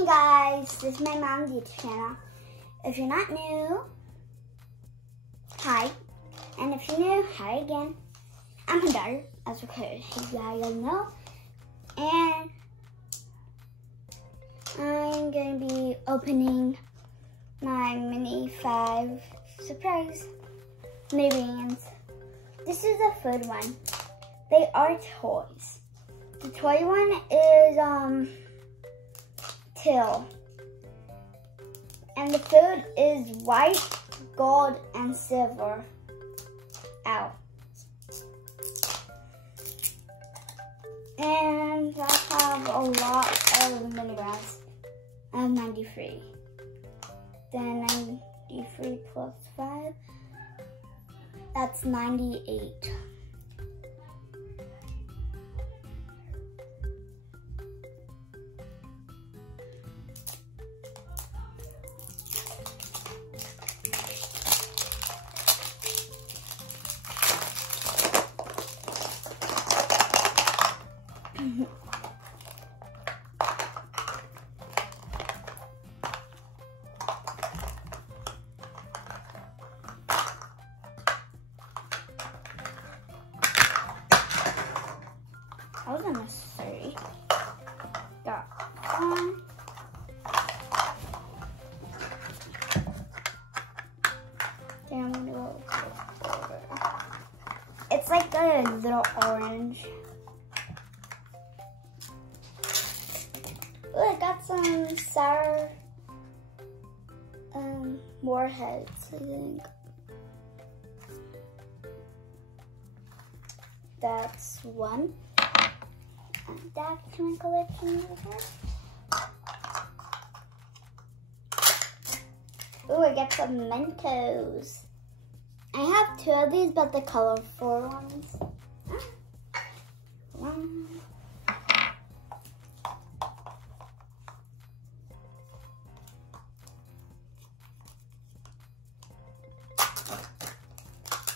Hey guys, this is my mom's YouTube channel. If you're not new, hi. And if you're new, hi again. I'm her daughter, as you guys know. And I'm going to be opening my mini 5 surprise mini bands. This is a food one. They are toys. The toy one is Till. And the food is white, gold, and silver. Ow. And I have a lot of mini brands. I have 93. Then 93 plus 5. That's 98. That was unnecessary. Got one. Then I'm gonna go over. It's like a little orange. Oh, I got some sour warheads, I think. That's one. That's my collection over. Ooh, I got some Mentos. I have 2 of these, but the colorful ones. One.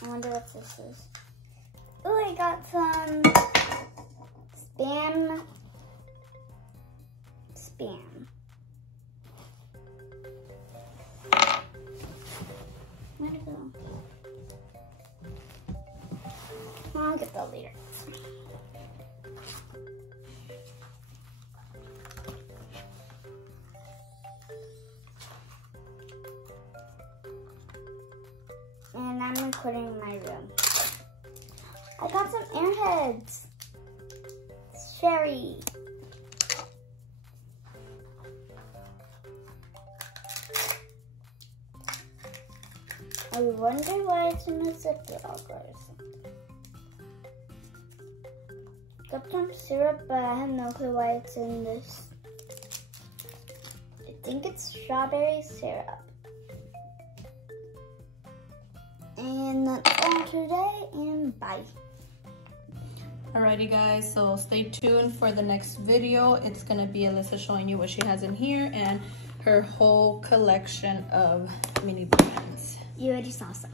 I wonder what this is. Ooh, I got some Spam. Where'd it go? I'll get that later. And I'm recording in my room. I got some airheads. Sherry. I wonder why it's in a Ziploc or something. Got some syrup, but I have no clue why it's in this. I think it's strawberry syrup. And that's all today, and bye. Alrighty guys, so stay tuned for the next video. It's gonna be Elyssa showing you what she has in here and her whole collection of mini brands. You already saw some.